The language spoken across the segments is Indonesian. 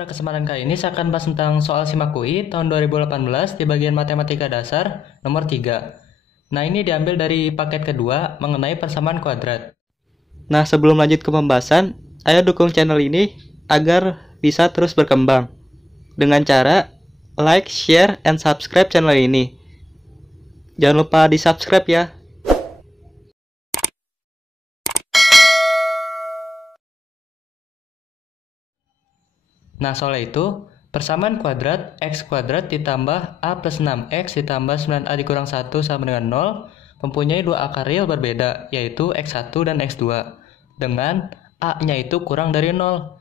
pada kesempatan kali ini saya akan bahas tentang soal SIMAK UI tahun 2018 di bagian matematika dasar nomor 3. Nah, ini diambil dari paket kedua mengenai persamaan kuadrat. Nah, sebelum lanjut ke pembahasan, ayo dukung channel ini agar bisa terus berkembang dengan cara like, share, and subscribe channel ini. Jangan lupa di-subscribe ya. Nah, soal itu, persamaan kuadrat x kuadrat ditambah a plus 6x ditambah 9a dikurang 1 sama dengan 0 mempunyai dua akar real berbeda, yaitu x1 dan x2, dengan a-nya itu kurang dari 0.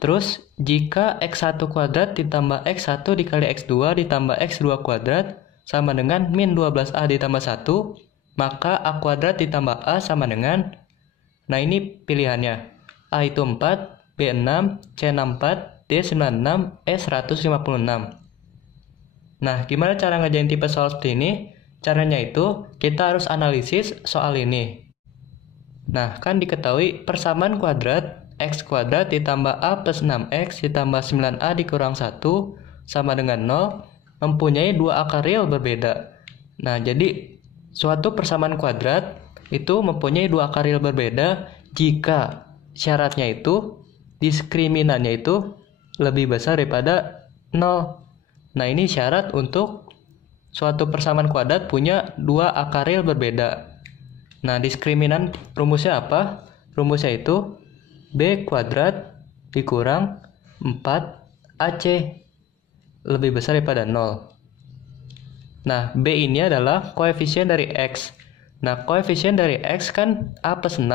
Terus, jika x1 kuadrat ditambah x1 dikali x2 ditambah x2 kuadrat sama dengan min 12a ditambah 1, maka a kuadrat ditambah a sama dengan, nah ini pilihannya, a itu 4, b 6, c 64, D 96, E 156. Nah, gimana cara ngerjain tipe soal seperti ini? Caranya itu, kita harus analisis soal ini. Nah, kan diketahui persamaan kuadrat x kuadrat ditambah a plus 6x ditambah 9a dikurang 1 sama dengan 0 mempunyai dua akar real berbeda. Nah, jadi suatu persamaan kuadrat itu mempunyai dua akar real berbeda jika syaratnya itu, diskriminannya itu lebih besar daripada 0. Nah, ini syarat untuk suatu persamaan kuadrat punya dua akar real berbeda. Nah, diskriminan rumusnya apa? Rumusnya itu b kuadrat dikurang 4ac lebih besar daripada 0. Nah, b ini adalah koefisien dari x. Nah, koefisien dari x kan a plus 6.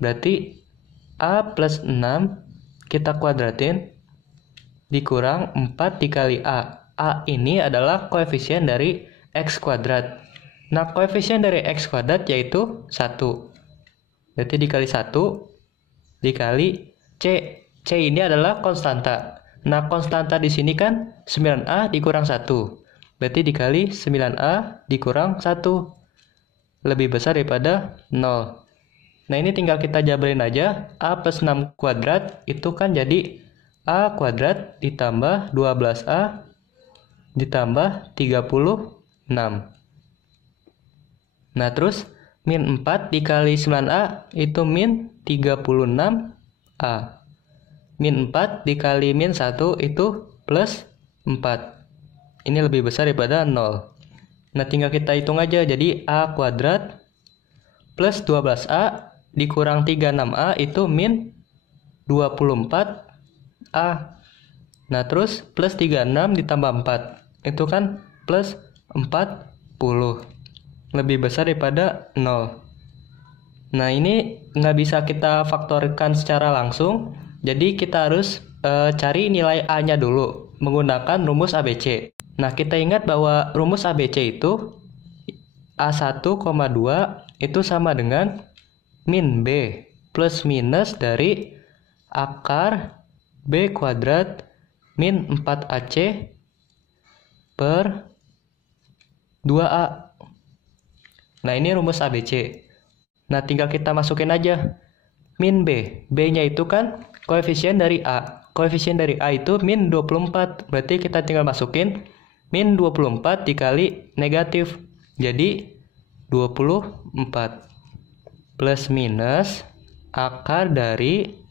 Berarti a plus 6 kita kuadratin dikurang 4 dikali a. A ini adalah koefisien dari x kuadrat. Nah, koefisien dari x kuadrat yaitu 1. Berarti dikali 1 dikali c. C ini adalah konstanta. Nah, konstanta di sini kan 9a dikurang 1. Berarti dikali 9a dikurang 1. Lebih besar daripada 0. Nah, ini tinggal kita jabarin aja. A plus 6 kuadrat itu kan jadi a kuadrat ditambah 12a ditambah 36. Nah, terus min 4 dikali 9a itu min 36a. Min 4 dikali min 1 itu plus 4. Ini lebih besar daripada 0. Nah, tinggal kita hitung aja. Jadi a kuadrat plus 12a dikurang 36a itu min 24a. Nah, terus plus 36 ditambah 4. Itu kan plus 40. Lebih besar daripada 0. Nah, ini nggak bisa kita faktorkan secara langsung. Jadi kita harus cari nilai A-nya dulu menggunakan rumus ABC. Nah, kita ingat bahwa rumus ABC itu A1, 2 itu sama dengan min B plus minus dari akar B kuadrat min 4AC per 2A. Nah, ini rumus ABC. Nah, tinggal kita masukin aja min B. B-nya itu kan koefisien dari A. Koefisien dari A itu min 24. Berarti kita tinggal masukin min 24 dikali negatif. Jadi 24 plus minus akar dari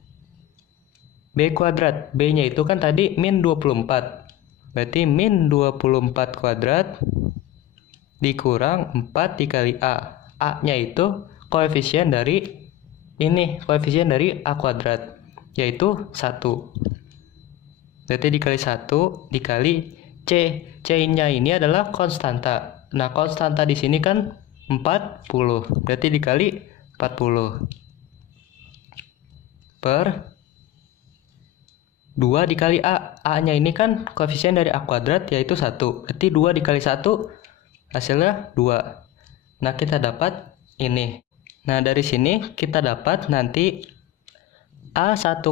B kuadrat. B-nya itu kan tadi min 24. Berarti min 24 kuadrat dikurang 4 dikali A. A-nya itu koefisien dari ini, koefisien dari A kuadrat, yaitu 1. Berarti dikali 1 dikali C. C-nya ini adalah konstanta. Nah, konstanta di sini kan 40. Berarti dikali 40 per 2 dikali A. A-nya ini kan koefisien dari A kuadrat yaitu 1. Berarti 2 dikali 1 hasilnya 2. Nah, kita dapat ini. Nah, dari sini kita dapat nanti A1,2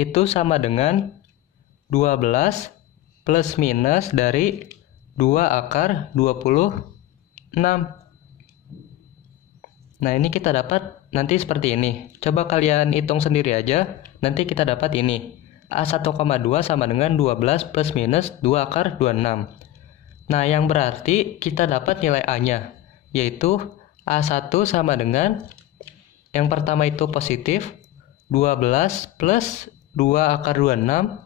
itu sama dengan 12 plus minus dari 2 akar 26. Nah, ini kita dapat nanti seperti ini. Coba kalian hitung sendiri aja. Nanti kita dapat ini. A1,2 sama dengan 12 plus minus 2 akar 26. Nah, yang berarti kita dapat nilai A-nya, yaitu A1 sama dengan, yang pertama itu positif, 12 plus 2 akar 26,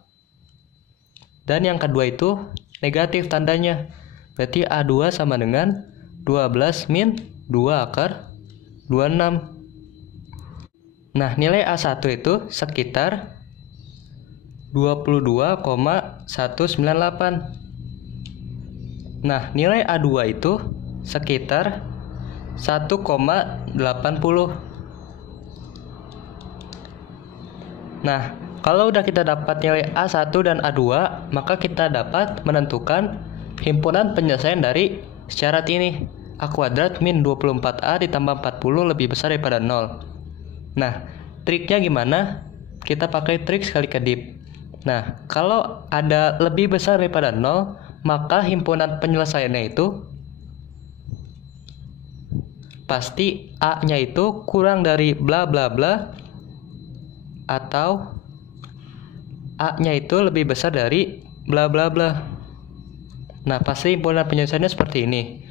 dan yang kedua itu negatif tandanya. Berarti A2 sama dengan 12 min 2 akar 26. Nah, nilai A1 itu sekitar 22,198. Nah, nilai A2 itu sekitar 1,80. Nah, kalau udah kita dapat nilai A1 dan A2, maka kita dapat menentukan himpunan penyelesaian dari syarat ini. A kuadrat min 24A ditambah 40 lebih besar daripada 0. Nah, triknya gimana? Kita pakai trik sekali kedip. Nah, kalau ada lebih besar daripada 0, maka himpunan penyelesaiannya itu pasti A-nya itu kurang dari bla bla bla, atau A-nya itu lebih besar dari bla bla bla. Nah, pasti himpunan penyelesaiannya seperti ini.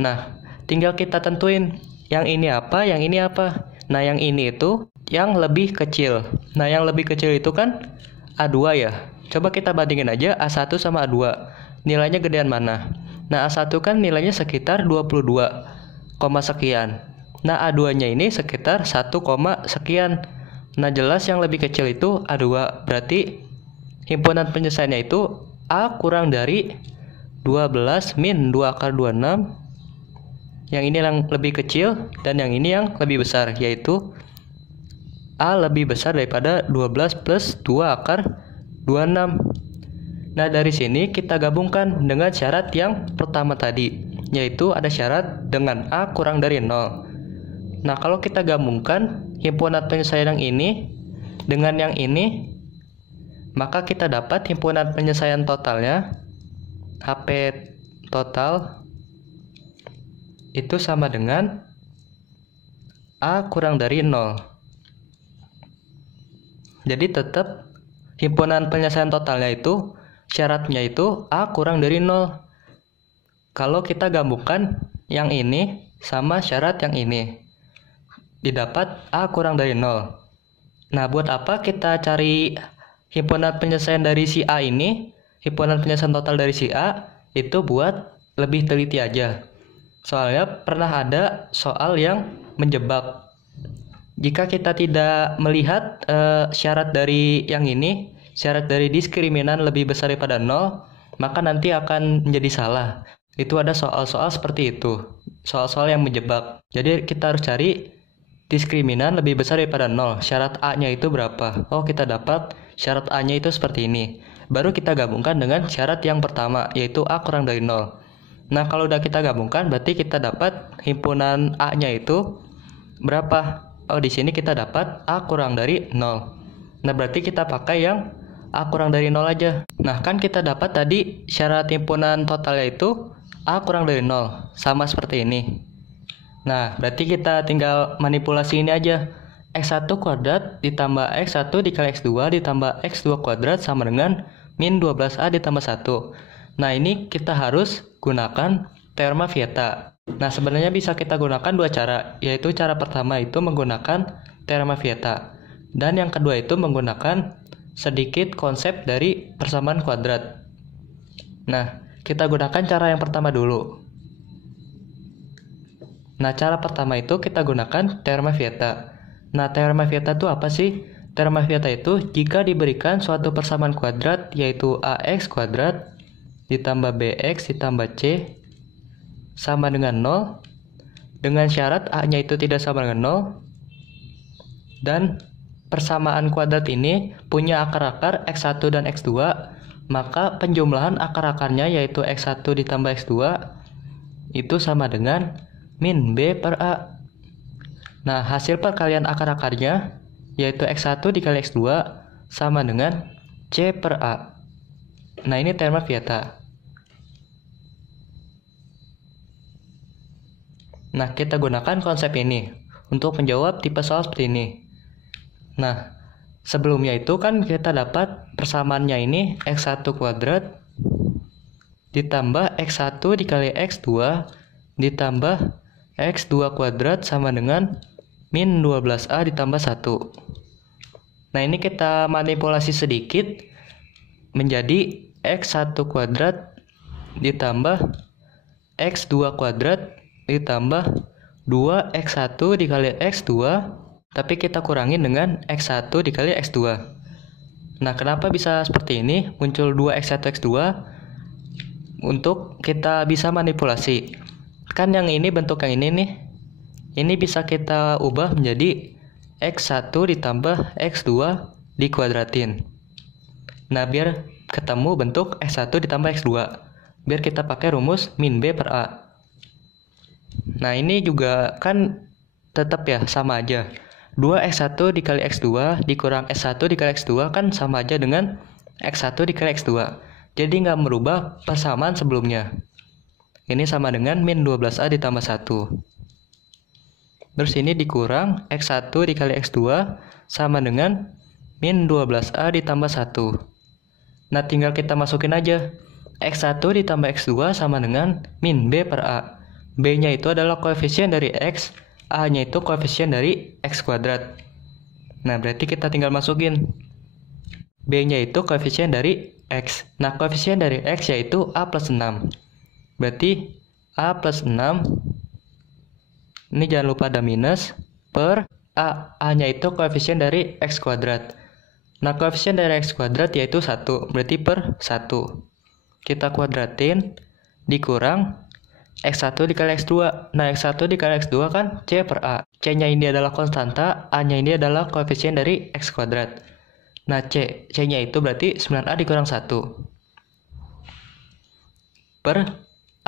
Nah, tinggal kita tentuin yang ini apa, yang ini apa. Nah, yang ini itu yang lebih kecil. Nah, yang lebih kecil itu kan A2 ya. Coba kita bandingin aja A1 sama A2. Nilainya gedean mana? Nah, A1 kan nilainya sekitar 22, sekian. Nah, A2-nya ini sekitar 1, sekian. Nah, jelas yang lebih kecil itu A2. Berarti himpunan penyelesaiannya itu A kurang dari 12 min 2 akar 26. Yang ini yang lebih kecil dan yang ini yang lebih besar, yaitu A lebih besar daripada 12 plus 2 akar 26. Nah, dari sini kita gabungkan dengan syarat yang pertama tadi, yaitu ada syarat dengan A kurang dari 0. Nah, kalau kita gabungkan himpunan penyelesaian yang ini dengan yang ini, maka kita dapat himpunan penyelesaian totalnya, HP total, itu sama dengan A kurang dari 0. Jadi tetap himpunan penyelesaian totalnya itu syaratnya itu A kurang dari 0. Kalau kita gabungkan yang ini sama syarat yang ini, didapat A kurang dari 0. Nah, buat apa kita cari himpunan penyelesaian dari si A ini? Himpunan penyelesaian total dari si A itu buat lebih teliti aja. Soalnya pernah ada soal yang menjebak. Jika kita tidak melihat syarat dari yang ini, syarat dari diskriminan lebih besar daripada 0, maka nanti akan menjadi salah. Itu ada soal-soal seperti itu, soal-soal yang menjebak. Jadi kita harus cari diskriminan lebih besar daripada 0. Syarat A-nya itu berapa? Oh, kita dapat syarat A-nya itu seperti ini. Baru kita gabungkan dengan syarat yang pertama, yaitu A kurang dari 0. Nah, kalau udah kita gabungkan, berarti kita dapat himpunan A-nya itu berapa? Oh, di sini kita dapat A kurang dari 0. Nah, berarti kita pakai yang A kurang dari 0 aja. Nah, kan kita dapat tadi syarat himpunan totalnya itu A kurang dari 0. Sama seperti ini. Nah, berarti kita tinggal manipulasi ini aja. X1 kuadrat ditambah X1 dikali X2 ditambah X2 kuadrat sama dengan min 12A ditambah 1. Nah, ini kita harus gunakan teorema Vieta. Nah, sebenarnya bisa kita gunakan dua cara, yaitu cara pertama itu menggunakan teorema Vieta, dan yang kedua itu menggunakan sedikit konsep dari persamaan kuadrat. Nah, kita gunakan cara yang pertama dulu. Nah, cara pertama itu kita gunakan teorema Vieta. Nah, teorema Vieta itu apa sih? Teorema Vieta itu jika diberikan suatu persamaan kuadrat, yaitu AX kuadrat ditambah BX ditambah C sama dengan 0, dengan syarat A-nya itu tidak sama dengan 0, dan persamaan kuadrat ini punya akar-akar X1 dan X2, maka penjumlahan akar-akarnya yaitu X1 ditambah X2 itu sama dengan min B per A. Nah, hasil perkalian akar-akarnya yaitu X1 dikali X2 sama dengan C per A. Nah, ini teorema Vieta. Nah, kita gunakan konsep ini untuk menjawab tipe soal seperti ini. Nah, Sebelumnya itu kan kita dapat persamaannya ini X1 kuadrat ditambah X1 dikali X2 ditambah X2 kuadrat sama dengan min 12A ditambah 1. Nah, ini kita manipulasi sedikit menjadi X1 kuadrat ditambah X2 kuadrat ditambah 2X1 dikali X2, tapi kita kurangin dengan X1 dikali X2. Nah, kenapa bisa seperti ini? Muncul 2X1 X2 untuk kita bisa manipulasi. Kan yang ini bentuk yang ini nih. Ini bisa kita ubah menjadi X1 ditambah X2 dikuadratin. Nah, biar ketemu bentuk X1 ditambah X2. Biar kita pakai rumus min B per A. Nah, ini juga kan tetap ya sama aja. 2X1 dikali X2 dikurang S1 dikali X2 kan sama aja dengan X1 dikali X2. Jadi nggak merubah persamaan sebelumnya. Ini sama dengan min 12A ditambah 1. Terus ini dikurang X1 dikali X2 sama dengan min 12A ditambah 1. Nah, tinggal kita masukin aja. X1 ditambah X2 sama dengan min B per A. B-nya itu adalah koefisien dari X, A-nya itu koefisien dari X kuadrat. Nah, berarti kita tinggal masukin. B-nya itu koefisien dari X. Nah, koefisien dari X yaitu A plus 6. Berarti A plus 6, ini jangan lupa ada minus, per A. A-nya itu koefisien dari X kuadrat. Nah, koefisien dari X kuadrat yaitu 1. Berarti per 1. Kita kuadratin, dikurang X1 dikali X2. Nah, X1 dikali X2 kan C per A. C-nya ini adalah konstanta, A-nya ini adalah koefisien dari X kuadrat. Nah, C-nya itu berarti 9A dikurang 1. Per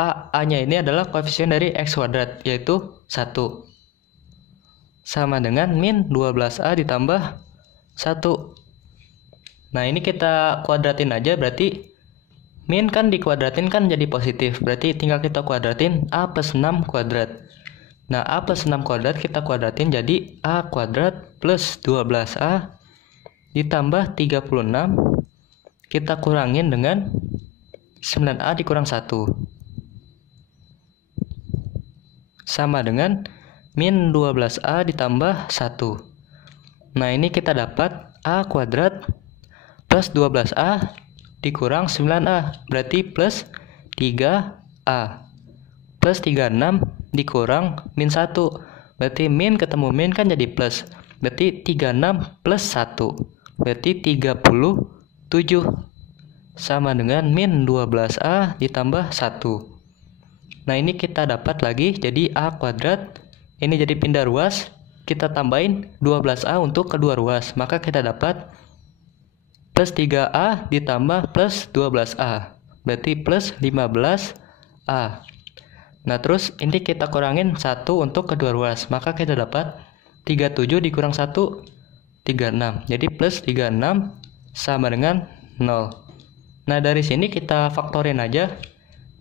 A-nya ini adalah koefisien dari X kuadrat, yaitu 1. Sama dengan min 12A ditambah 1. Nah, ini kita kuadratin aja, berarti min kan dikuadratin kan jadi positif. Berarti tinggal kita kuadratin A plus 6 kuadrat. Nah, A plus 6 kuadrat kita kuadratin jadi A kuadrat plus 12A ditambah 36. Kita kurangin dengan 9A dikurang 1. Sama dengan min 12A ditambah 1. Nah, ini kita dapat A kuadrat plus 12A dikurang 9A, berarti plus 3A. Plus 36 dikurang min 1. Berarti min ketemu min kan jadi plus. Berarti 36 plus 1. Berarti 37. Sama dengan min 12A ditambah 1. Nah, ini kita dapat lagi jadi A kuadrat. Ini jadi pindah ruas. Kita tambahin 12A untuk kedua ruas. Maka kita dapat plus 3A ditambah plus 12A. Berarti plus 15A. Nah, terus ini kita kurangin 1 untuk kedua ruas. Maka kita dapat 37 dikurang 1, 36. Jadi plus 36 sama dengan 0. Nah, dari sini kita faktorin aja.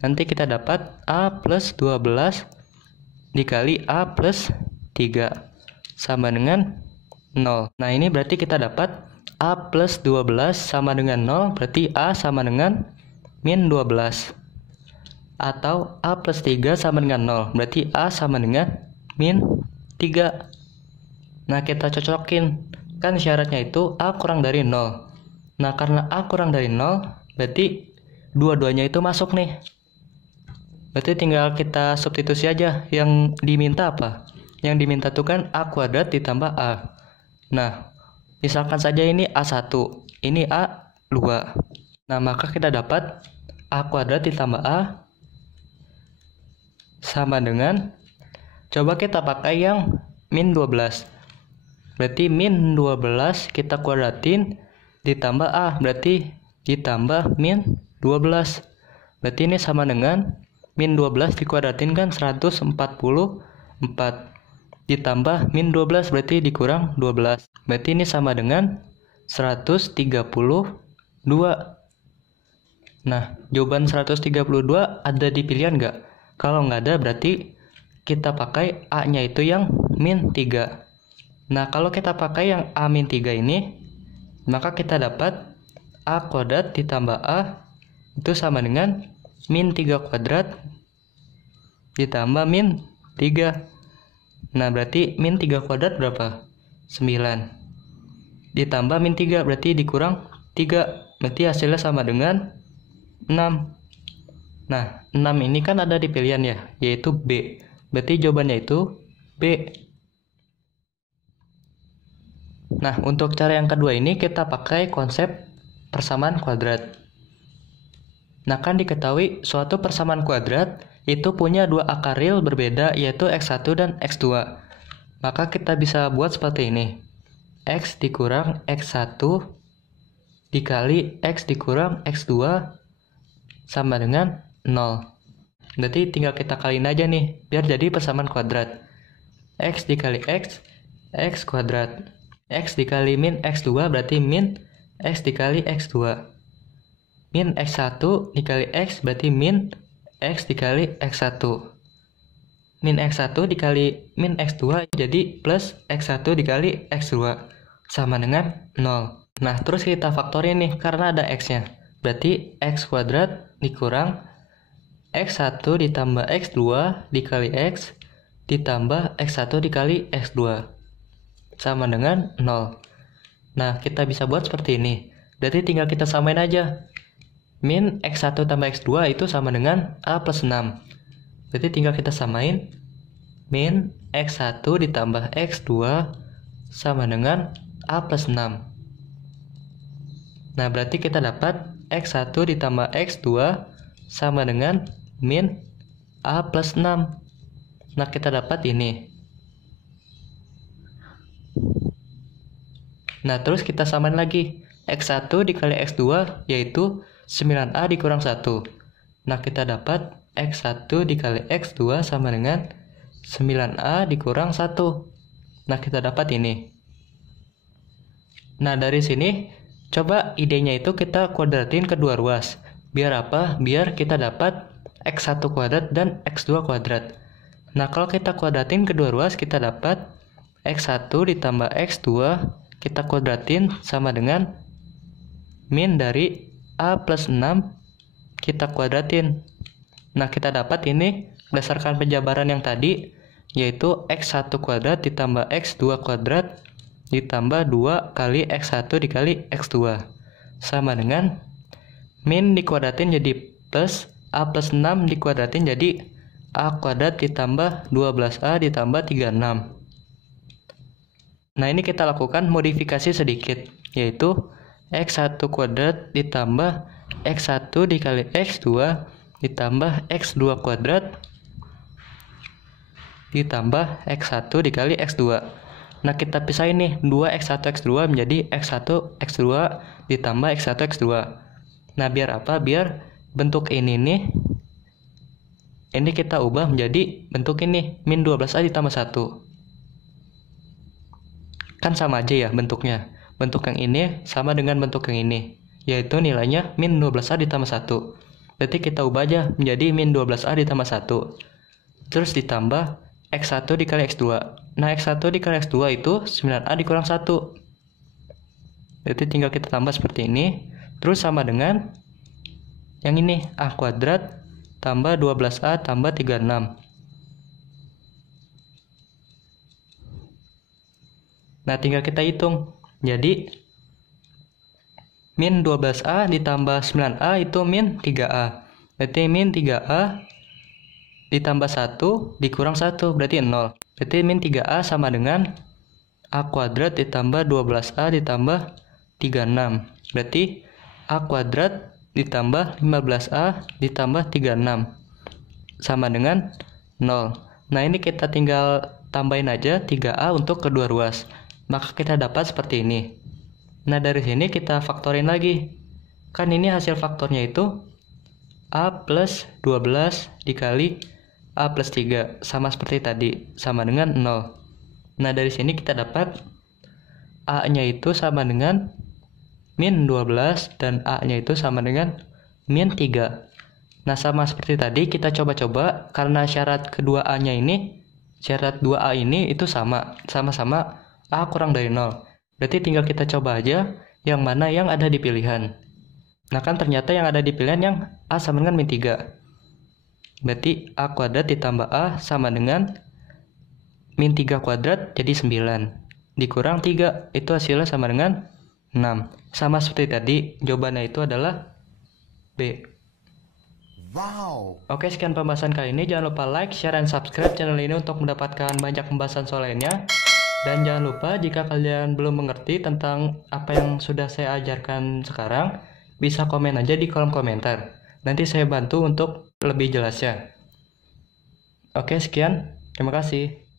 Nanti kita dapat A plus 12 dikali A plus 3 sama dengan 0. Nah, ini berarti kita dapat A plus 12 sama dengan 0, berarti A sama dengan min 12. Atau A plus 3 sama dengan 0, berarti A sama dengan min 3. Nah, kita cocokin. Kan syaratnya itu A kurang dari 0. Nah, karena A kurang dari 0, berarti dua-duanya itu masuk nih. Berarti tinggal kita substitusi aja. Yang diminta apa? Yang diminta itu kan A kuadrat ditambah A. Nah, misalkan saja ini A1, ini A2. Nah, maka kita dapat A kuadrat ditambah A sama dengan, coba kita pakai yang min 12. Berarti min 12 kita kuadratin ditambah A, berarti ditambah min 12. Berarti ini sama dengan min 12 dikuadratin kan 144. Ditambah min 12 berarti dikurang 12. Berarti ini sama dengan 132. Nah, jawaban 132 ada di pilihan nggak? Kalau nggak ada berarti kita pakai A-nya itu yang min 3. Nah, kalau kita pakai yang A min 3 ini, Maka kita dapat A kuadrat ditambah A itu sama dengan min 3 kuadrat ditambah min 3. Nah, berarti min 3 kuadrat berapa? 9. Ditambah min 3 berarti dikurang 3. Berarti hasilnya sama dengan 6. Nah, 6 ini kan ada di pilihan ya, yaitu B. Berarti jawabannya itu B. Nah, untuk cara yang kedua ini kita pakai konsep persamaan kuadrat. Nah, kan diketahui suatu persamaan kuadrat itu punya dua akar real berbeda, yaitu X1 dan X2. Maka kita bisa buat seperti ini. X dikurang X1 dikali X dikurang X2 sama dengan 0. Berarti tinggal kita kaliin aja nih, biar jadi persamaan kuadrat. X dikali X, X kuadrat. X dikali min X2 berarti min X dikali X2. Min X1 dikali X berarti min X dikali X1. Min X1 dikali min X2 jadi plus X1 dikali X2 sama dengan 0. Nah, terus kita faktorin nih karena ada X-nya. Berarti X kuadrat dikurang X1 ditambah X2 dikali X ditambah X1 dikali X2 sama dengan 0. Nah, kita bisa buat seperti ini. Berarti tinggal kita samain aja. Min X1 tambah X2 itu sama dengan A plus 6. Berarti tinggal kita samain. Min X1 ditambah X2 sama dengan A plus 6. Nah, berarti kita dapat X1 ditambah X2 sama dengan min A plus 6. Nah, kita dapat ini. Nah, terus kita samain lagi. X1 dikali X2 yaitu 9A dikurang 1. Nah, kita dapat X1 dikali X2 sama dengan 9A dikurang 1. Nah, kita dapat ini. Nah, dari sini coba idenya itu kita kuadratin kedua ruas. Biar apa? Biar kita dapat X1 kuadrat dan X2 kuadrat. Nah, kalau kita kuadratin kedua ruas kita dapat X1 ditambah X2 kita kuadratin sama dengan min dari A plus 6 kita kuadratin. Nah, kita dapat ini berdasarkan penjabaran yang tadi, yaitu X1 kuadrat ditambah X2 kuadrat ditambah 2 kali X1 dikali X2 sama dengan min dikuadratin jadi plus A plus 6 dikuadratin jadi A kuadrat ditambah 12A ditambah 36. Nah, ini kita lakukan modifikasi sedikit, yaitu X1 kuadrat ditambah X1 dikali X2 ditambah X2 kuadrat ditambah X1 dikali X2. Nah, kita pisahin nih 2X1 X2 menjadi X1 X2 ditambah X1 X2. Nah, biar apa? Biar bentuk ini nih ini kita ubah menjadi bentuk ini min 12A ditambah 1. Kan sama aja ya bentuknya. Bentuk yang ini sama dengan bentuk yang ini, yaitu nilainya min 12A ditambah 1. Berarti kita ubah aja menjadi min 12A ditambah 1. Terus ditambah X1 dikali X2. Nah, X1 dikali X2 itu 9A dikurang 1. Berarti tinggal kita tambah seperti ini. Terus sama dengan yang ini, A kuadrat tambah 12A tambah 36. Nah, tinggal kita hitung. Jadi min 12A ditambah 9A itu min 3A. Berarti min 3A ditambah 1 dikurang 1 berarti 0. Berarti min 3A sama dengan A kuadrat ditambah 12A ditambah 36. Berarti A kuadrat ditambah 15A ditambah 36 sama dengan 0. Nah, ini kita tinggal tambahin aja 3A untuk kedua ruas. Maka kita dapat seperti ini. Nah, dari sini kita faktorin lagi. Kan ini hasil faktornya itu A plus 12 dikali A plus 3. Sama seperti tadi. Sama dengan 0. Nah, dari sini kita dapat A-nya itu sama dengan min 12 dan A-nya itu sama dengan min 3. Nah, sama seperti tadi kita coba-coba karena syarat kedua A-nya ini, syarat 2A ini itu sama-sama A kurang dari 0. Berarti tinggal kita coba aja yang mana yang ada di pilihan. Nah kan ternyata yang ada di pilihan yang A sama dengan min 3. Berarti A kuadrat ditambah A sama dengan min 3 kuadrat jadi 9. Dikurang 3, itu hasilnya sama dengan 6. Sama seperti tadi, jawabannya itu adalah B. Wow. Oke, sekian pembahasan kali ini. Jangan lupa like, share, dan subscribe channel ini untuk mendapatkan banyak pembahasan soal lainnya. Dan jangan lupa jika kalian belum mengerti tentang apa yang sudah saya ajarkan sekarang, bisa komen aja di kolom komentar. Nanti saya bantu untuk lebih jelasnya. Oke, sekian. Terima kasih.